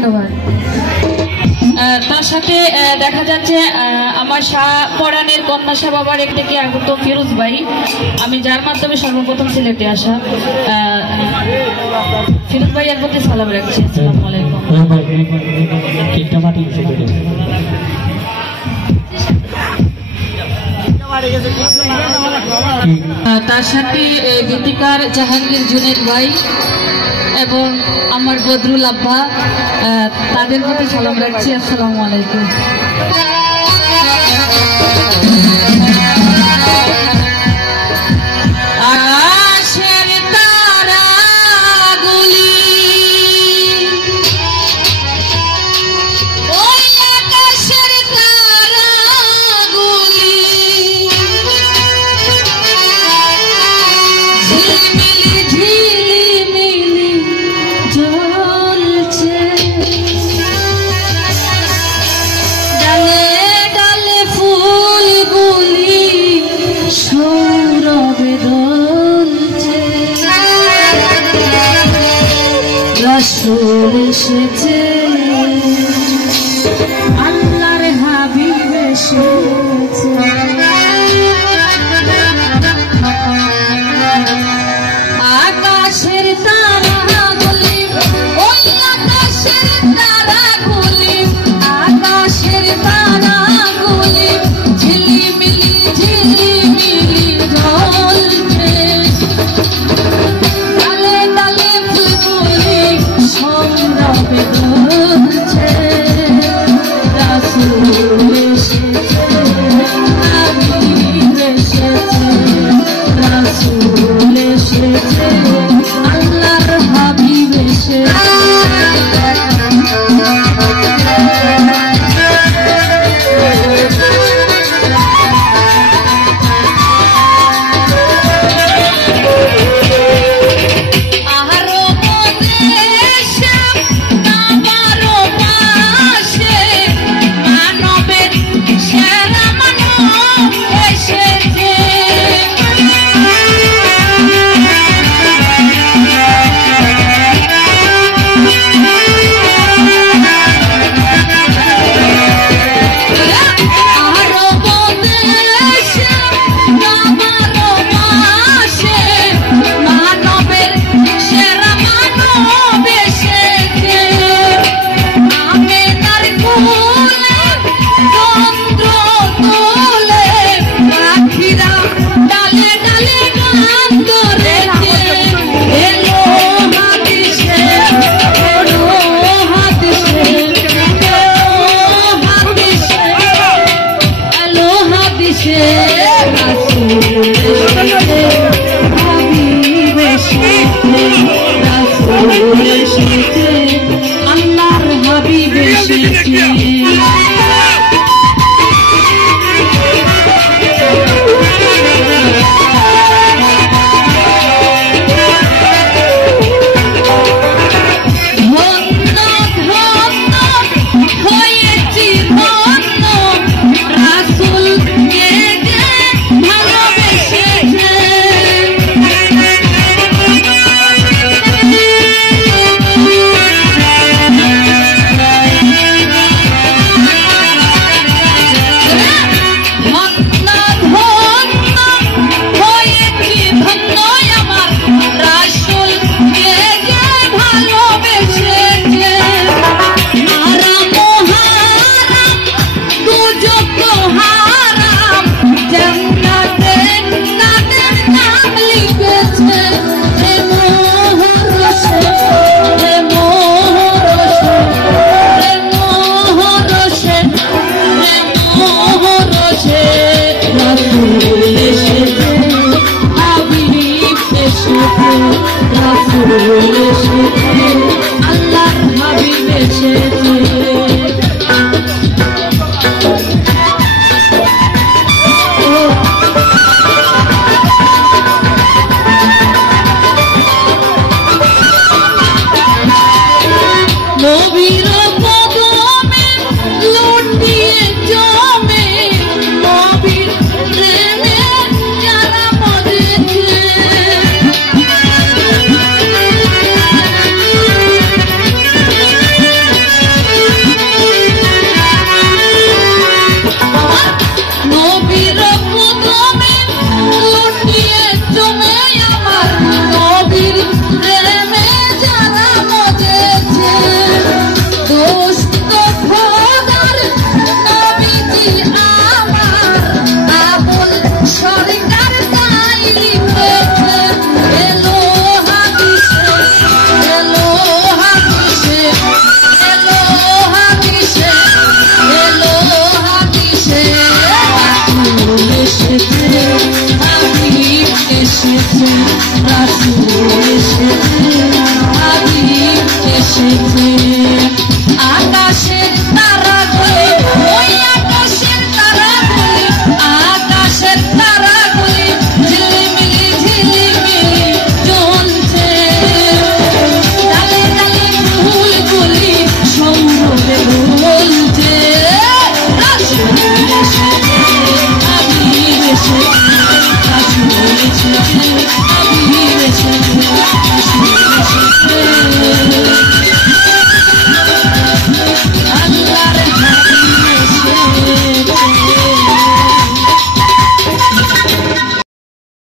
ধন্যবাদ। তার সাথে দেখা যাচ্ছে আমার পরাণের কন্যা বাবার থেকে আগত ফিরোজ ভাই, আমি যার মাধ্যমে সর্বপ্রথম সিলেটে আসা। ফিরোজ ভাই এর প্রতি সালাম রাখছি। আসসালামু আলাইকুম। তার সাথে গীতিকার জাহাঙ্গীর জুনেদ ভাই এবং আমার বদরুল আব্বা, তাদের প্রতি সালাম রাখছি। আসসালামু আলাইকুম। রাসূল এসেছে, আল্লাহর হাবিব এসেছে, আকাশের তারাগুলি, ওই আকাশের তারাগুলি, আকাশের তারাগুলি ঝিলিমিলি ঝিলিমিলি জ্বলছে, ডালে ডালে ফুলগুলি সৌরভে দুলছে, রাসূল এসেছে, হাবিব এসেছে, রাসূল এসেছে, আল্লাহর হাবিব এসেছে। I'll be here